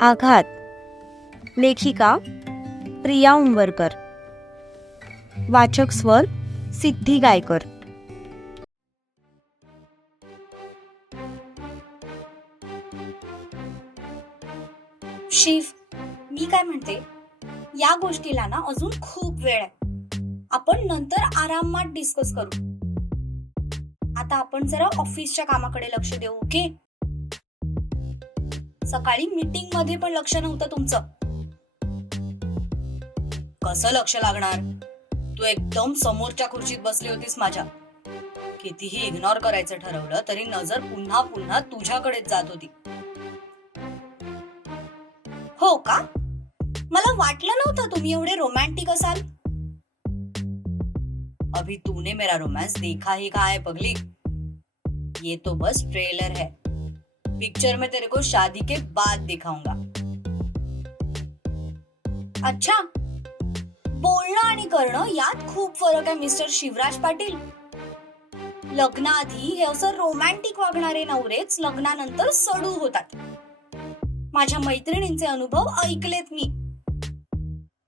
आघात. लेखिका प्रिया उंबरकर. वाचक स्वर सिद्धी गायकर. शिव मी काय म्हणते? या गोष्टीला ना अजून खूप वेळ आहे. आपण नंतर आरामात डिस्कस करू. आता आपण जरा ऑफिसच्या कामाकडे लक्ष देऊ ओके सकाळी मीटिंगमध्ये पण लक्ष नव्हतं तुमचं. कसं लक्ष लागणार? तू एकदम समोरच्या खुर्चीत बसली होतीस माझ्या. कितीही इग्नोर करायचं ठरवलं तरी नजर पुन्हा पुन्हा तुझ्याकडेच जात होती. हो का? मला वाटलं नव्हतं तुम्ही एवढे रोमॅन्टिक असाल. अभी तूने मेरा रोमांस देखा ही कहा है पगली ये तो बस ट्रेलर है. पिक्चर में तेरे को शादी के बाद दिखाऊंगा। अच्छा बोलणं आणि करणं यात खूप फरक आहे मिस्टर शिवराज पाटील. लग्नाआधी हे असं रोमॅन्टिक वागणारे नवरेच लग्नानंतर सडू होतात. माझ्या मैत्रिणींचे अनुभव ऐकलेत मी.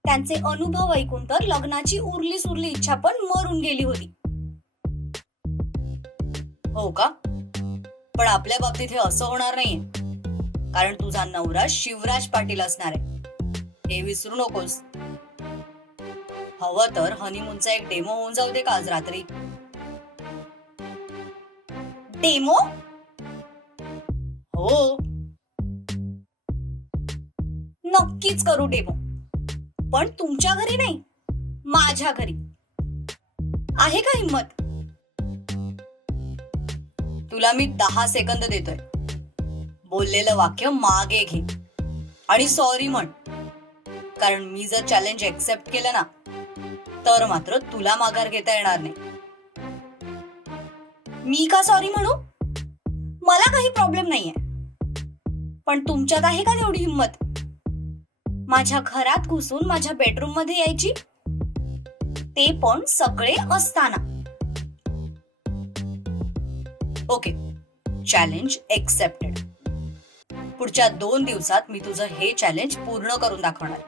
त्यांचे अनुभव ऐकून तर लग्नाची उरली सुरली इच्छा पण मरून गेली होती. हो का? पण आपल्या बाबतीत हे असं होणार नाहीये. कारण तुझा नवरा शिवराज पाटील असणार आहे. हे विसरू नकोस. हवं तर हनीमूनचा एक डेमो होऊन जाऊ दे का आज रात्री? डेमो हो. नक्कीच करू डेमो पण तुमच्या घरी नाही. माझ्या घरी. आहे का हिंमत? तुला मी दहा सेकंद देतोय. बोललेलं वाक्य मागे घे. आणि सॉरी म्हण. कारण मी जर चॅलेंज एक्सेप्ट केलं ना तर मात्र तुला माघार घेता येणार नाही. मी का सॉरी म्हणू? मला काही प्रॉब्लेम नाहीये. पण तुमच्यात आहे का तेवढी हिंमत? माझ्या घरात घुसून माझ्या बेडरूममध्ये यायची? ते पण सगळे असताना. ओके. चॅलेंज एक्सेप्टेड पुढच्या दोन दिवसात मी तुझं हे चॅलेंज पूर्ण करून दाखवणार.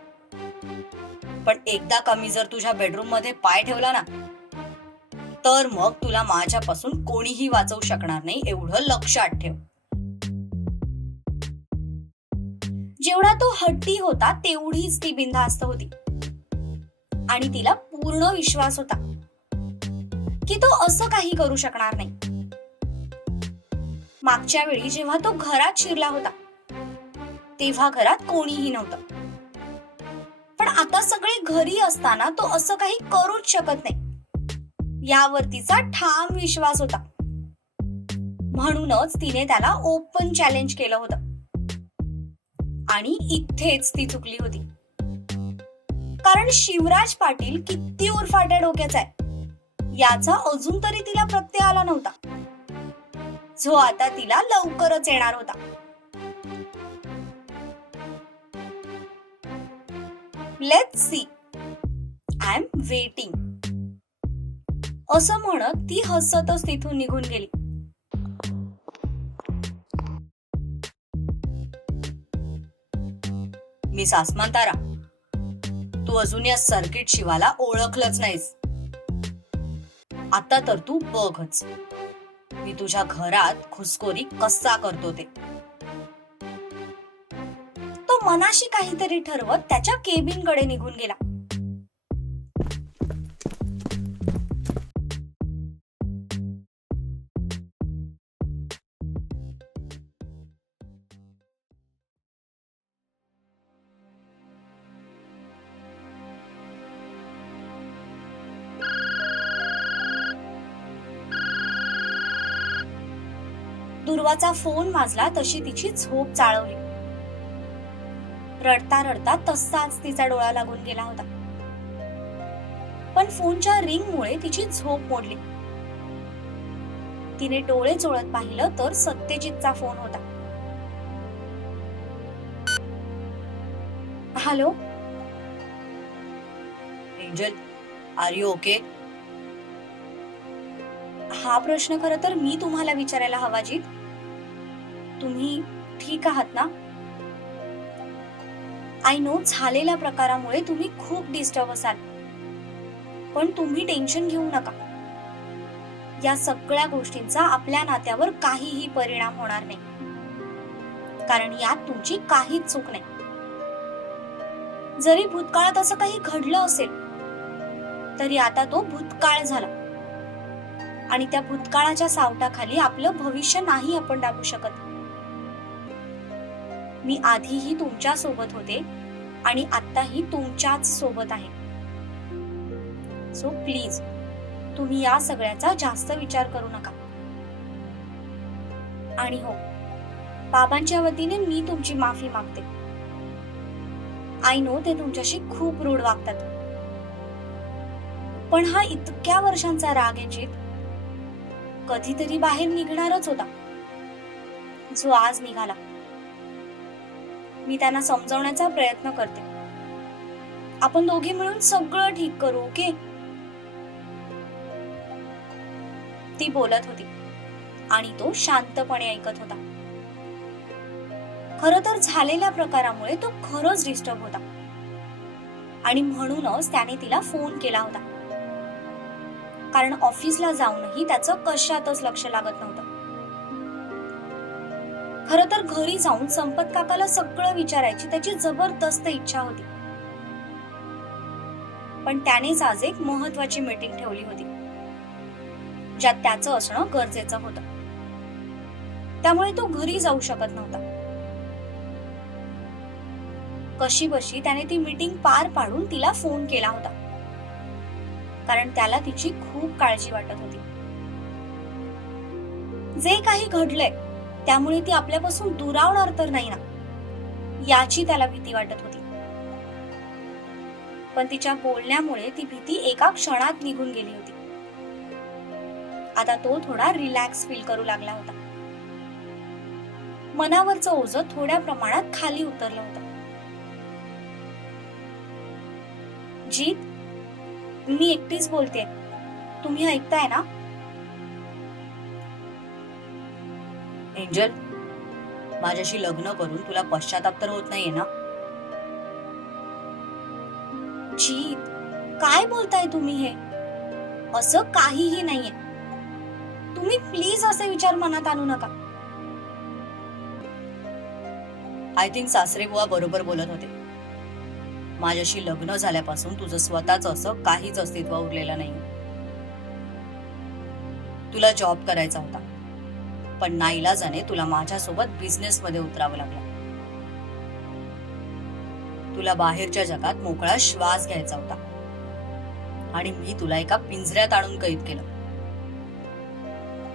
पण एकदा का मी जर तुझ्या बेडरूममध्ये पाय ठेवला ना तर मग तुला माझ्यापासून कोणीही वाचवू शकणार नाही एवढं लक्षात ठेव. जेवढा तो हट्टी होता तेवढीच ती बिनधास्त होती. आणि तिला पूर्ण विश्वास होता की तो असं काही करू शकणार नाही. मागच्या वेळी जेव्हा तो घरात शिरला होता तेव्हा घरात कोणीही नव्हतं. पण आता सगळे घरी असताना तो असं काही करूच शकत नाही. यावर तिचा ठाम विश्वास होता. म्हणूनच तिने त्याला ओपन चॅलेंज केलं होतं. आणि इथेच ती चुकली होती. कारण शिवराज पाटील किती उरफाट्या डोक्याचा आहे. याचा अजून तरी तिला प्रत्यय आला नव्हता. जो आता तिला लवकरच येणार होता. Let see I am waiting असं म्हणत ती हसतच तिथून निघून गेली. मिस आसमान तारा तू अजून या सर्किट शिवाला ओळखलंच नाहीस. आता तर तू बघच. मी तुझ्या घरात खुसखोरी कसा करतो ते? तो मनाशी काहीतरी ठरवत त्याच्या केबिनकडे निघून गेला. दुर्वाचा फोन वाजला तशी तिची झोप चाळवली रडता रडता तसाच तिचा डोळा लागून गेला होता. पण फोनच्या रिंग मुळे तिची झोप मोडली. तिने डोळे चोळत पाहिलं तर सत्यजितचा फोन होता. Hello? Angel are you okay? हा प्रश्न खरं तर मी तुम्हाला विचारायला हवा जीत. तुम्ही ठीक आहात ना? आय नो झालेल्या प्रकारामुळे तुम्ही खूप डिस्टर्ब असाल. पण तुम्ही टेन्शन घेऊ नका. या सगळ्या गोष्टींचा आपल्या नात्यावर काहीही परिणाम होणार नाही. कारण यात तुमची काहीच चूक नाही. जरी भूतकाळात असं काही घडलं असेल तरी आता तो भूतकाळ झाला. आणि त्या भूतकाळाच्या सावटाखाली आपलं भविष्य नाही आपण दाबू शकत. मी आधीही तुमच्यासोबत होते आणि आताही तुमच्याच सोबत आहे. सो प्लीज तुम्ही या सगळ्याचा जास्त विचार करू नका. आणि हो बाबांच्या वतीने मी तुमची माफी मागते. आय नो ते तुमच्याशी खूप रूढ वागतात. पण हा इतक्या वर्षांचा राग आहे कधीतरी बाहेर निघणारच होता. जो आज निघाला. मी त्यांना समजवण्याचा प्रयत्न करते. आपण दोघे मिळून सगळं ठीक करू ओके? ती बोलत होती आणि तो शांतपणे ऐकत होता. खर तर झालेल्या प्रकारामुळे तो खरंच डिस्टर्ब होता. आणि म्हणूनच त्याने तिला फोन केला होता. कारण ऑफिसला जाऊनही त्याचं कशातच लक्ष लागत नव्हतं. खर तर घरी जाऊन संपत काकाला सगळं विचारायची त्याची जबरदस्त इच्छा होती. पण त्यानेच आज एक महत्वाची मीटिंग ठेवली होती. ज्यात त्याचं असणं गरजेचं होतं. त्यामुळे तो घरी जाऊ शकत नव्हता. कशी बशी त्याने ती मीटिंग पार पाडून तिला फोन केला होता. कारण त्याला तिची खूप काळजी वाटत होती. जे काही घडलंय त्यामुळे ती आपल्यापासून दुरावणार तर नाही ना. याची त्याला भीती वाटत होती. पण तिच्या बोलण्यामुळे ती भीती एका क्षणात निघून गेली होती. आता तो थोडा रिलॅक्स फील करू लागला होता. मनावरचं ओझं थोड्या प्रमाणात खाली उतरलं होतं. जीत मी एकटीच बोलते तुम्ही ऐकताय ना? एंजल माझ्याशी लग्न करून तुला पश्चाताप तर होत नाहीये ना? जीत काय बोलताय तुम्ही हे? असं काहीही नाहीये. तुम्ही प्लीज असे विचार मनात आणू नका. आय थिंक सासरे बुवा बरोबर बोलत होते. माझ्याशी लग्न झाल्यापासून तुझं स्वतःच असं काहीच अस्तित्व उरलेलं नाही तुला जॉब करायचा होता. पण नाईलाजाने तुला माझ्यासोबत बिझनेस मध्ये उतरावं लागलं. तुला बाहेरच्या जगात मोकळा श्वास घ्यायचा होता. आणि मी तुला एका पिंजऱ्यात आणून कैद केलं.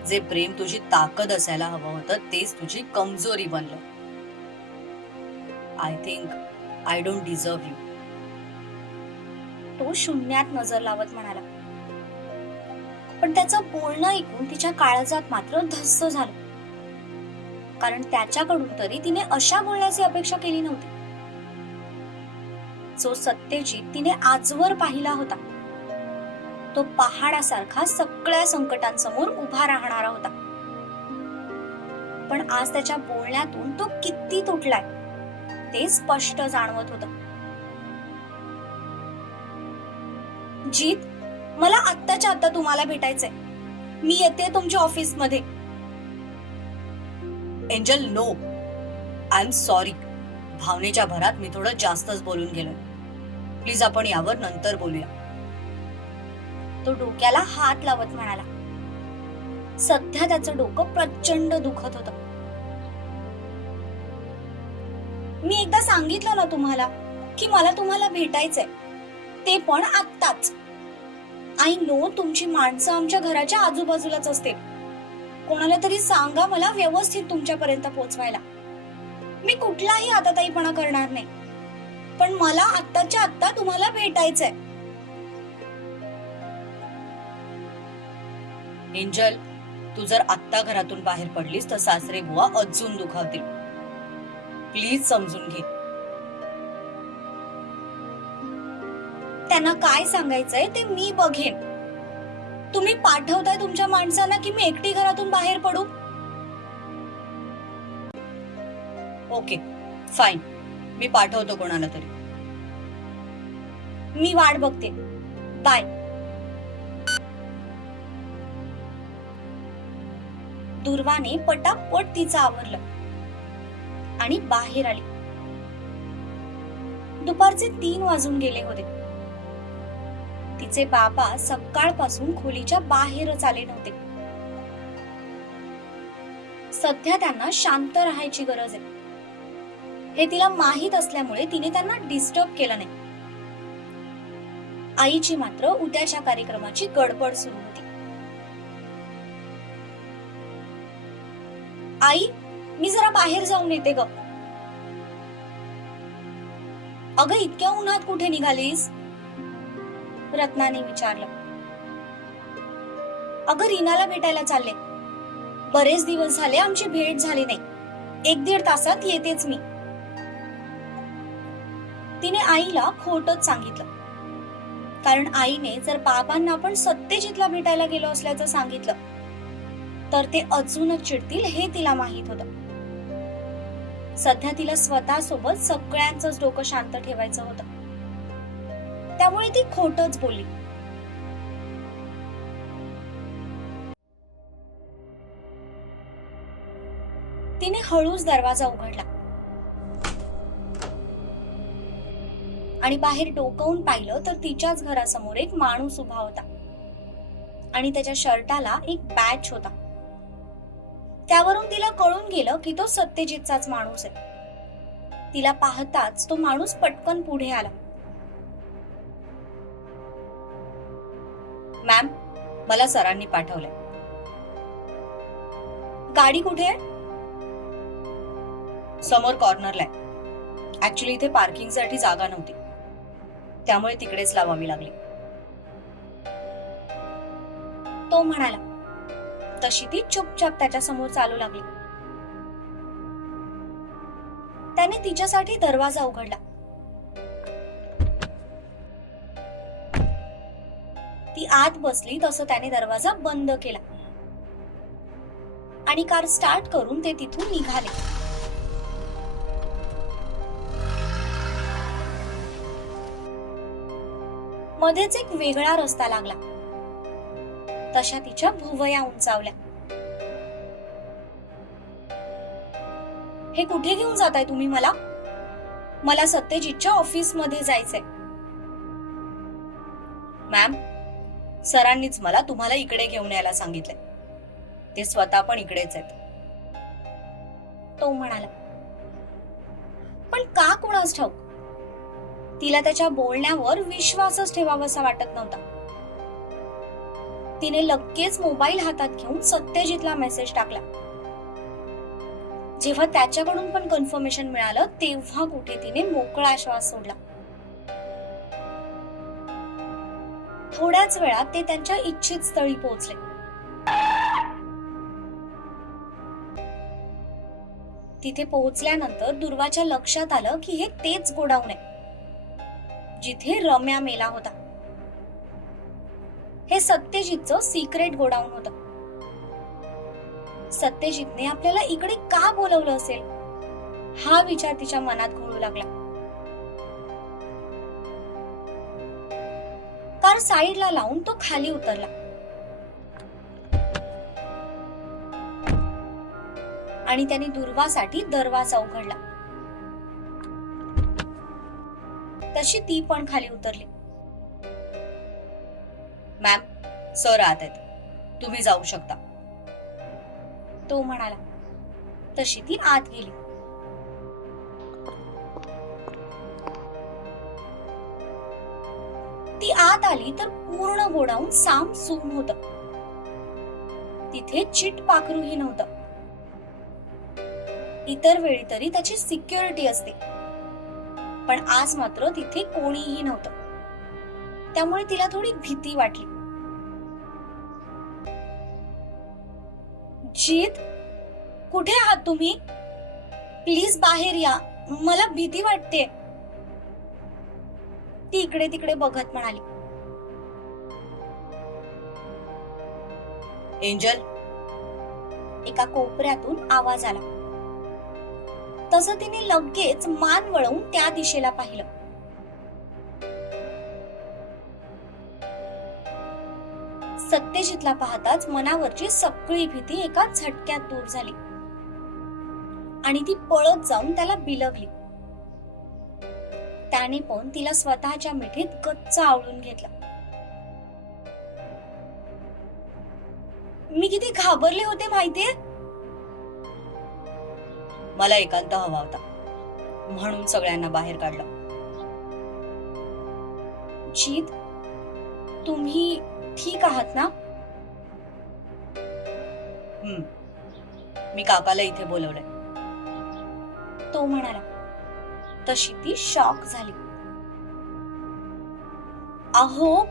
जे प्रेम तुझी ताकद असायला हवं होतं तेच तुझी कमजोरी बनलं. I think I don't deserve you तो शून्यात नजर लावत म्हणाला. पण त्याचं बोलणं ऐकून तिच्या काळजात मात्र धस्स झालं. कारण त्याच्याकडून तरी तिने अशा बोलण्याची अपेक्षा केली नव्हती. जो सत्यजित तिने आजवर पाहिला होता तो पहाडासारखा सगळ्या संकटांसमोर उभा राहणारा होता. पण आज त्याच्या बोलण्यातून तो किती तुटलाय ते स्पष्ट जाणवत होत. जीत मला आत्ताच्या आता तुम्हाला भेटायचंय. मी येते तुमच्या ऑफिसमध्ये Angel no. I am sorry भावनेच्या भरात मी थोडं जास्तच बोलून गेलोय. प्लीज आपण यावर नंतर बोलूया. तो डोक्याला हात लावत म्हणाला. सध्या त्याचं डोकं प्रचंड दुखत होतं. मी एकदा सांगितलं ना तुम्हाला की मला तुम्हाला भेटायचंय. ते पण आत्ताच. आय नो तुमची माणसं आमच्या घराच्या आजूबाजूलाच असते. कोणाला तरी सांगा मला व्यवस्थित तुमच्यापर्यंत पोहोचवायला मी कुठलाही आताताईपणा करणार नाही. पण मला आत्ताच्या आत्ता तुम्हाला भेटायचंय. एंजल तू जर आत्ता घरातून बाहेर पडलीस तर सासरे बुवा अजून दुखावतील. प्लीज समजून घे. त्यांना काय सांगायचंय ते मी बघेन. तुम्ही पाठवताय तुमच्या माणसांना की मी एकटी घरातून बाहेर पडू? ओके फाईन मी पाठवतो कोणाला तरी. मी वाट बघते. बाय दुर्वाने पटापट तिचं आवरलं. आणि बाहेर आली. दुपारचे तीन वाजून गेले होते. तिचे बाबा सकाळपासून खोलीच्या बाहेरच आले नव्हते. सध्या त्यांना शांत राहायची गरज आहे. हे तिला माहीत असल्यामुळे तिने त्यांना डिस्टर्ब केलं नाही. आईची मात्र उद्याच्या कार्यक्रमाची गडबड सुरू होती. आई मी जरा बाहेर जाऊन येते ग. अगं इतक्या उन्हात कुठे निघालीस? रत्नाने विचारलं. अगं रीनाला भेटायला चालले. बरेच दिवस झाले आमची भेट झाली नाही. एक दीड तासात येतेच मी. तिने आईला खोटच सांगितलं. कारण आईने जर बाबांना आपण सत्यजितला भेटायला गेलो असल्याचं सांगितलं तर ते अजूनच चिडतील हे तिला माहीत होतं. सध्या तिला स्वतःसोबत सगळ्यांच डोकं शांत ठेवायचं होतं. त्यामुळे ती खोटच बोलली. तिने हळूच दरवाजा उघडला. आणि बाहेर डोकावून पाहिलं तर तिच्याच घरासमोर एक माणूस उभा होता. आणि त्याच्या शर्टाला एक बॅच होता. त्यावरून तिला कळून गेलं की तो सत्यजितचाच माणूस आहे. तिला पाहताच तो माणूस पटकन पुढे आला. मॅम मला सरांनी पाठवलंय. गाडी कुठे आहे? समोर कॉर्नरला आहे. ऍक्च्युली इथे पार्किंगसाठी जागा नव्हती. त्यामुळे तिकडेच लावावी लागली. तो म्हणाला तशी ती चुपचाप त्याच्यासमोर चालू लागली. त्याने तिच्यासाठी दरवाजा उघडला. ती आत बसली तसं त्याने दरवाजा बंद केला. आणि कार स्टार्ट करून ते तिथून निघाले. मध्येच एक वेगळा रस्ता लागला. तशा तिच्या भुवया उंचावल्या. हे कुठे घेऊन जाताय तुम्ही मला? मला सत्यजितच्या ऑफिसमध्ये जायचंय. सरांनीच मला तुम्हाला इकडे घेऊन यायला सांगितलंय. ते स्वतः पण इकडेच आहेत. तो म्हणाला पण का कुणास ठाऊक? तिला त्याच्या बोलण्यावर विश्वासच ठेवावासा वाटत नव्हता. तिने लगेच मोबाईल हातात घेऊन सत्यजितला मेसेज टाकला. जेव्हा त्याच्याकडून पण कन्फर्मेशन मिळालं तेव्हा कुठे तिने मोकळा श्वास सोडला. थोड्याच वेळात ते त्यांच्या इच्छित स्थळी पोहोचले. तिथे पोहोचल्यानंतर दुर्वाच्या लक्षात आलं की हे तेच गोडाऊन आहे जिथे रम्या मेला होता. हे सत्यजितचं सिक्रेट गोडाऊन होतं. सत्यजितने आपल्याला इकडे का बोलवलं असेल? हा विचार तिच्या मनात घोळू लागला. कार साईडला लावून तो खाली उतरला. आणि त्याने दुर्वासाठी दरवाजा उघडला. तशी ती पण खाली उतरली. मॅम सर आत आहेत तुम्ही जाऊ शकता. तो म्हणाला. तशी ती आत गेली. ती आत आली तर पूर्ण गोडाऊन साम सुम होत. तिथे चिट पाखरूही नव्हतं. इतर वेळी तरी त्याची सिक्युरिटी असते. पण आज मात्र तिथे कोणीही नव्हतं. त्यामुळे तिला थोडी भीती वाटली. जीत कुठे आहात तुम्ही? प्लीज बाहेर या. मला भीती वाटते ती इकडे तिकडे बघत म्हणाली. एंजल? एका कोपऱ्यातून आवाज आला. तसं तिने लगेच मान वळवून त्या दिशेला पाहिलं. सत्यजितला पाहताच मनावरची सगळी भीती एका झटक्यात दूर झाली. आणि ती पळत जाऊन त्याला बिलगली त्याने पण तिला स्वतःच्या मिठीत गच्च आवळून घेतला. मी किती घाबरले होते माहितीये? मला एकांत हवा होता. म्हणून सगळ्यांना बाहेर काढलं. जीत तुम्ही ठीक आहात ना? हम्म. मी काकाला इथे बोलवलंय. तो म्हणाला तशी ती शॉक झाली. अहो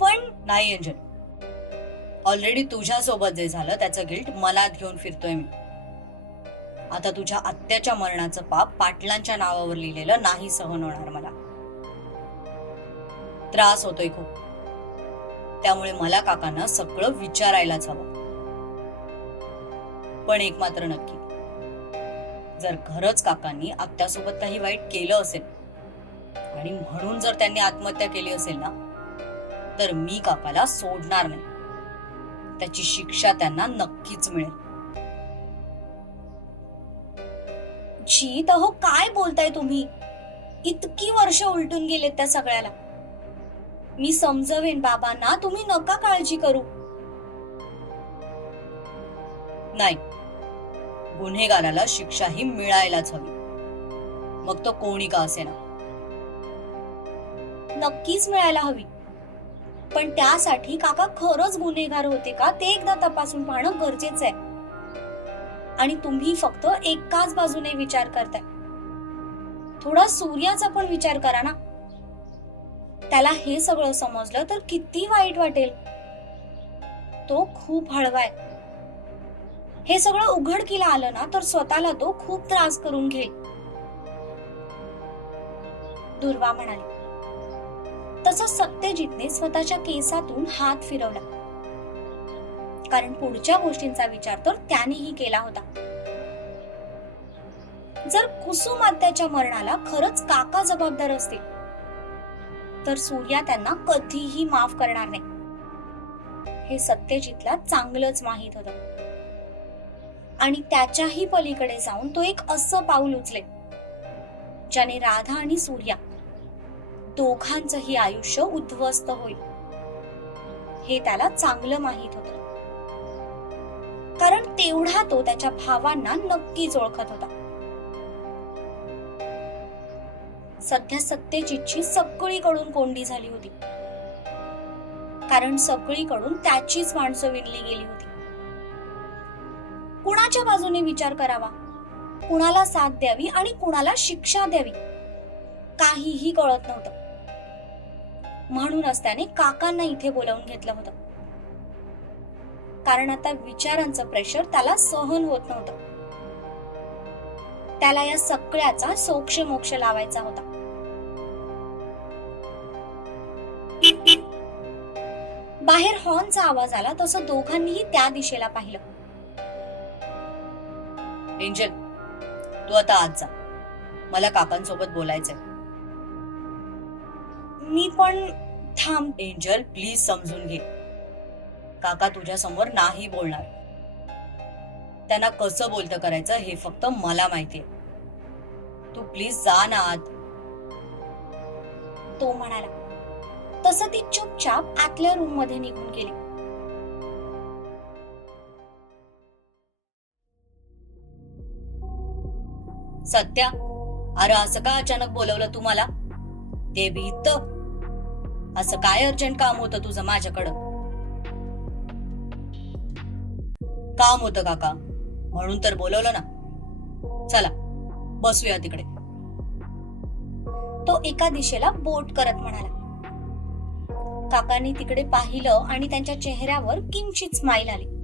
पण नाही अंजन. ऑलरेडी तुझ्या सोबत जे झालं त्याचं गिल्ट मनात घेऊन फिरतोय मी. आता तुझ्या आत्याच्या मरणाचं पाप पाटलांच्या नावावर लिहिलेलं नाही सहन होणार मला. त्रास होतोय खूप. त्यामुळे मला काकांना सगळं विचारायलाच हवं. पण एक मात्र नक्की. जर खरंच काकांनी आत्यासोबत काही वाईट केलं असेल आणि म्हणून जर त्यांनी आत्महत्या केली असेल ना तर मी काकाला सोडणार नाही. त्याची शिक्षा त्यांना नक्कीच मिळेल. जीत अहो काय बोलताय तुम्ही? इतकी वर्ष उलटून गेलेत त्या सगळ्याला. मी समजवेन बाबांना तुम्ही नका काळजी करू. नाही गुन्हेगाराला शिक्षाही मिळायलाच हवी. मग तो कोणी का असेना? नक्कीच मिळायला हवी. पण त्यासाठी काका खरंच गुन्हेगार होते का ते एकदा तपासून पाहणं गरजेचं आहे. आणि तुम्ही फक्त एकाच बाजूने विचार करताय. थोडा सूर्याचा पण विचार करा ना. त्याला हे सगळं समजलं तर किती वाईट वाटेल. तो खूप हळवाय हे सगळं उघडकीला आलं ना तर स्वतःला तो खूप त्रास करून घेईल. दुर्वा म्हणाली. तसं सत्यजितने स्वतःच्या केसातून हात फिरवला. कारण पुढच्या गोष्टींचा विचार तर त्यानेही केला होता. जर कुसुम आत्याच्या मरणाला खरंच काका जबाबदार असतील तर सूर्या त्यांना कधीही माफ करणार नाही. हे सत्यजितला चांगलंच माहीत होतं. आणि त्याच्याही पलीकडे जाऊन तो एक असं पाऊल उचले ज्याने राधा आणि सूर्या दोघांचंही आयुष्य उद्ध्वस्त होईल. हे त्याला चांगलं माहीत होत. कारण तेवढा तो त्याच्या भावांना नक्कीच ओळखत होता. सध्या सत्यजितची सगळीकडून कोंडी झाली होती. कारण सगळीकडून त्याचीच माणसं विणली गेली होती. कुणाच्या बाजूने विचार करावा? कुणाला साथ द्यावी आणि कुणाला शिक्षा द्यावी? काहीही कळत नव्हतं. म्हणूनच त्याने काकांना इथे बोलावून घेतलं होतं. कारण आता विचारांचं प्रेशर त्याला सहन होत नव्हतं. त्याला या सगळ्याचा सोक्ष मोक्ष लावायचा होता. बाहेर हॉर्नचा आवाज आला तसं दोघांनीही त्या दिशेला पाहिलं. एंजल तू आता आज जा. मला काकांसोबत बोलायचंय. मी पण थांब एंजल प्लीज समजून घे. काका तुझ्या समोर नाही बोलणार. त्यांना कसं बोलतं करायचं हे फक्त मला माहितीये. तू प्लीज जा ना आत. तो म्हणाला तसं ती चुपचाप आतल्या रूममध्ये निघून गेली. सत्या? अरे असं का अचानक बोलवलं तू मला ते भीत असं काय अर्जंट काम होतं तुझं माझ्याकडं? काम होतं काका. म्हणून तर बोलवलं ना. चला बसूया तिकडे. तो एका दिशेला बोट करत म्हणाला. काकांनी तिकडे पाहिलं आणि त्यांच्या चेहऱ्यावर किंचित स्माईल आली.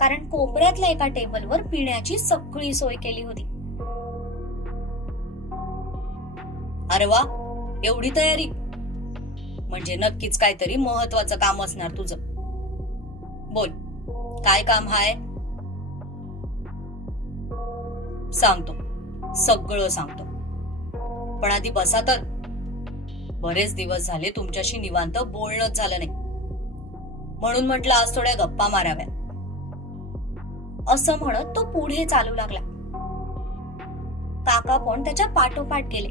कारण कोपऱ्यातल्या एका टेबलवर पिण्याची सगळी सोय केली होती. अरे वा एवढी तयारी. म्हणजे नक्कीच काहीतरी महत्वाचं काम असणार तुझं. बोल काय काम हाय? सांगतो सगळं सांगतो. पण आधी बसा तर. बरेच दिवस झाले तुमच्याशी निवांत बोलणंच झालं नाही. म्हणून म्हटलं आज थोड्या गप्पा माराव्या. असं म्हणत तो पुढे चालू लागला. काका पण त्याच्या पाठोपाठ गेले.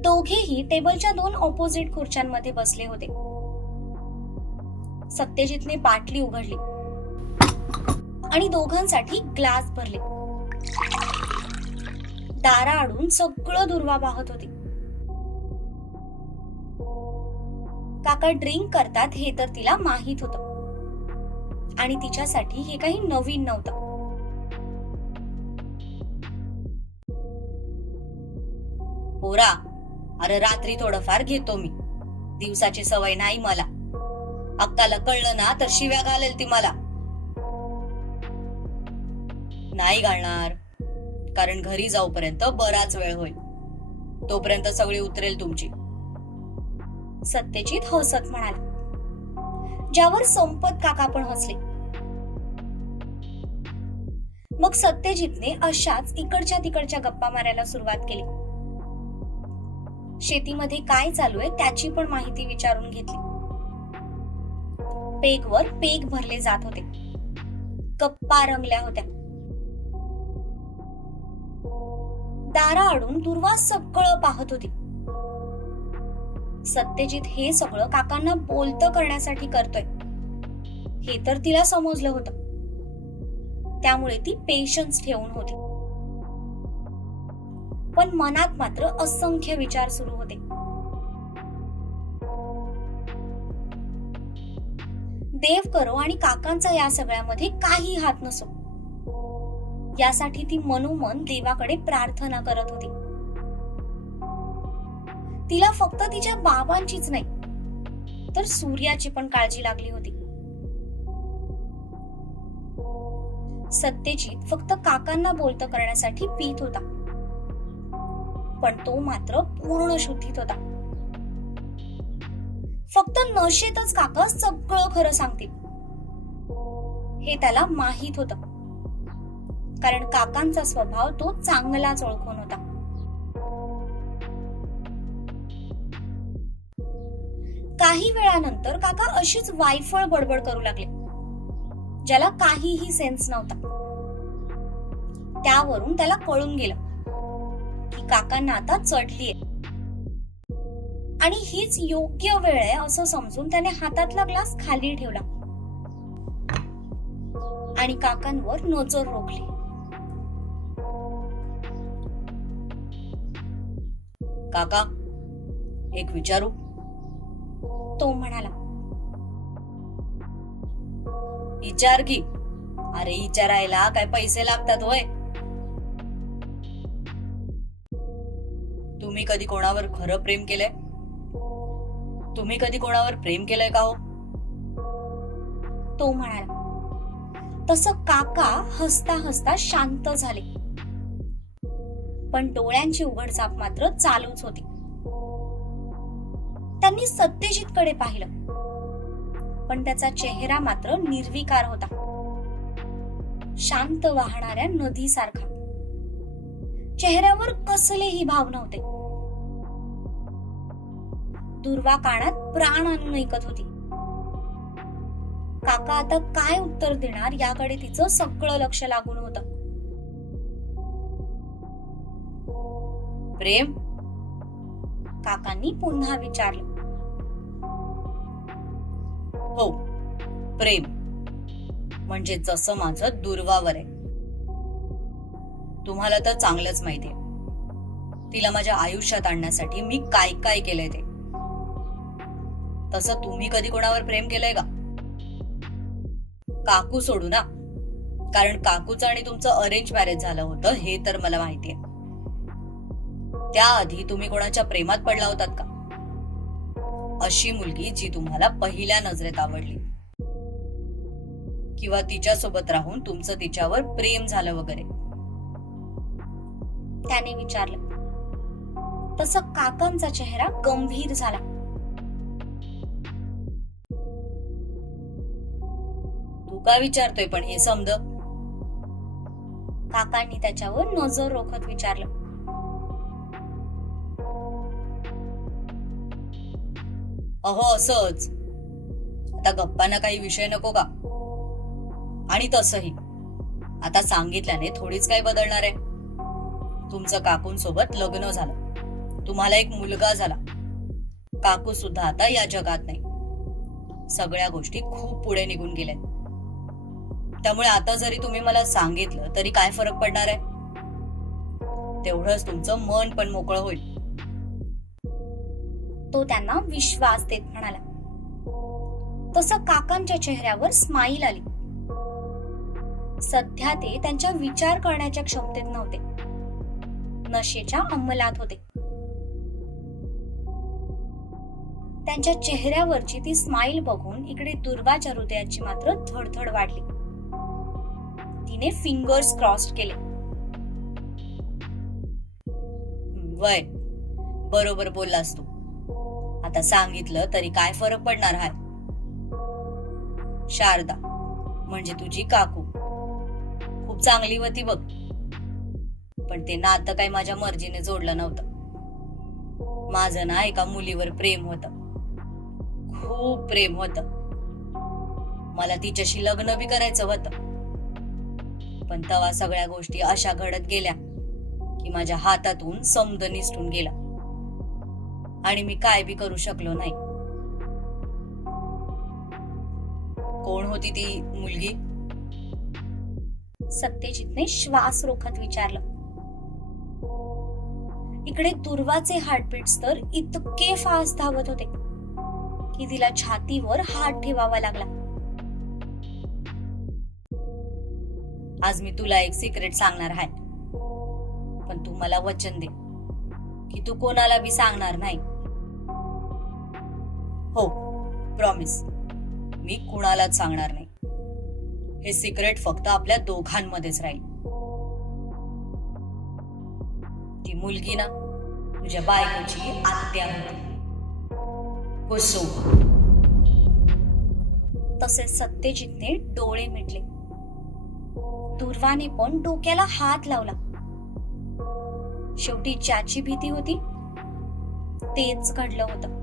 दोघेही टेबलच्या दोन ऑपोजिट खुर्च्यांमध्ये बसले होते. सत्यजितने बाटली उघडली आणि दोघांसाठी ग्लास भरले. दारा आडून सगळं दुर्वा वाहत होती. काका ड्रिंक करतात हे तर तिला माहीत होतं. आणि तिच्यासाठी हे काही नवीन नव्हतं. पोरा अरे रात्री थोडंफार घेतो मी. दिवसाची सवय नाही मला. अक्काला कळलं ना तर शिव्या घालेल ती मला. नाही घालणार. कारण घरी जाऊपर्यंत बराच वेळ होईल. तोपर्यंत सगळी उतरेल तुमची. सत्यजित हसत म्हणाला. ज्यावर संपत काका पण हसले. मग सत्यजितने अशाच इकडच्या तिकडच्या गप्पा मारायला सुरुवात केली. शेतीमध्ये काय चालू आहे त्याची पण माहिती विचारून घेतली. पेगवर पेग भरले जात होते. गप्पा रंगल्या होत्या. दारा अडून दुर्वा सगळं पाहत होती. सत्यजित हे सगळं काकांना बोलत करण्यासाठी करतोय. हे तर तिला समजलं होतं. त्यामुळे ती पेशन्स ठेवून होती. पण मनात मात्र असंख्य विचार सुरू होते. देव करो आणि काकांचा या सगळ्यामध्ये काही हात नसो. यासाठी ती मनोमन देवाकडे प्रार्थना करत होती. तिला फक्त तिच्या बाबांचीच नाही तर सूर्याची पण काळजी लागली होती. सत्यजित फक्त काकांना बोलत करण्यासाठी पीत होता. पण तो मात्र पूर्ण शुद्धीत होता. फक्त नशेतच काका सगळं खरं सांगतील. हे त्याला माहीत होतं. कारण काकांचा स्वभाव तो चांगलाच ओळखून होता. काही वेळानंतर काका अशीच वायफळ बडबड करू लागले. ज्याला काहीही सेन्स नव्हता. त्यावरून त्याला कळून गेलं की काकांना आता चढलीये. आणि हीच योग्य वेळ आहे असं समजून त्याने हातातला ग्लास खाली ठेवला. आणि काकांवर नजर रोखली. काका एक विचारू? तो म्हणाला विचार की. अरे विचारायला काय पैसे लागतात होय? तुम्ही कधी कोणावर खरं प्रेम केलंय? तुम्ही कधी कोणावर प्रेम केलंय का हो? तो म्हणाला तसं काका हसता हसता शांत झाले. पण डोळ्यांची उघडझाप मात्र चालूच होती. त्यांनी सत्यजितकडे पाहिलं. पण त्याचा चेहरा मात्र निर्विकार होता. शांत वाहणाऱ्या नदीसारखा. चेहऱ्यावर कसलेही भाव नव्हते. दुर्वा कानात प्राण आणून ऐकत होती. काका आता काय उत्तर देणार याकडे तिचं सगळं लक्ष लागून होतं. प्रेम? काकांनी पुन्हा विचारलं. हो. प्रेम म्हणजे जसं माझं दुर्वावर आहे. तुम्हाला तर चांगलंच माहितीये. तिला माझ्या आयुष्यात आणण्यासाठी मी काय काय केलंय ते. तसं तुम्ही कधी कोणावर प्रेम केलंय का? काकू सोडू ना. कारण काकूचं आणि तुमचं अरेंज मॅरेज झालं होतं हे तर मला माहितीये. त्याआधी तुम्ही कोणाच्या प्रेमात पडला होतात का? अशी मुलगी जी तुम्हाला पहिल्या नजरेत आवडली. किंवा तिच्या सोबत राहून तुमचं तिच्यावर प्रेम झालं वगैरे. त्याने विचारलं. तसं काकांचा चेहरा गंभीर झाला. तू का विचारतोय पण हे समज? काकांनी त्याच्यावर नजर रोखत विचारलं. अहो असंच. आता गप्पांना काही विषय नको का? आणि तसही. आता सांगितल्याने थोडीच काय बदलणार आहे. तुमचं काकूंसोबत लग्न झालं. तुम्हाला एक मुलगा झाला. काकू सुद्धा आता या जगात नाही. सगळ्या गोष्टी खूप पुढे निघून गेल्या त्यामुळे आता जरी तुम्ही मला सांगितलं तरी काय फरक पडणार आहे? तेवढंच तुमचं मन पण मोकळं होईल. तो त्यांना विश्वास देत म्हणाला. तसं काकांच्या चेहऱ्यावर स्माईल आली. सध्या ते त्यांच्या विचार करण्याच्या क्षमतेत नव्हते. नशेच्या अंमलात होते. त्यांच्या चेहऱ्यावरची ती स्माईल बघून इकडे दुर्वाच्या हृदयाची मात्र धडधड वाढली. तिने फिंगर्स क्रॉस केले. वय बरोबर बोललास तू. आता सांगितलं तरी काय फरक पडणार हाय? शारदा म्हणजे तुझी काकू. खूप चांगली होती बघ. पण ते नातं काही माझ्या मर्जीने जोडलं नव्हतं. माझं ना एका मुलीवर प्रेम होत. खूप प्रेम होत. मला तिच्याशी लग्न बी करायचं होतं. पण तेव्हा सगळ्या गोष्टी अशा घडत गेल्या की माझ्या हातातून समद निसटून गेला आणि मी काय बी करू शकलो नाही. कोण होती ती मुलगी? सत्यजितने श्वास रोखत विचारलं. इकडे दुर्वाचे हार्टबीट्स तर इतके फास्ट धावत होते की तिला छातीवर हात ठेवावा लागला. आज मी तुला एक सिक्रेट सांगणार आहे पण तू मला वचन दे. की तू कोणाला बी सांगणार नाही. हो प्रॉमिस मी कुणालाच सांगणार नाही. हे सिक्रेट फक्त आपल्या दोघांमध्येच राहील. ती मुलगी ना तुझ्या बायकोची आत्या कुसुम तसे सत्यजितने डोळे मिटले. दुर्वाने पण डोक्याला हात लावला. शेवटी ज्याची भीती होती तेच घडलं होतं.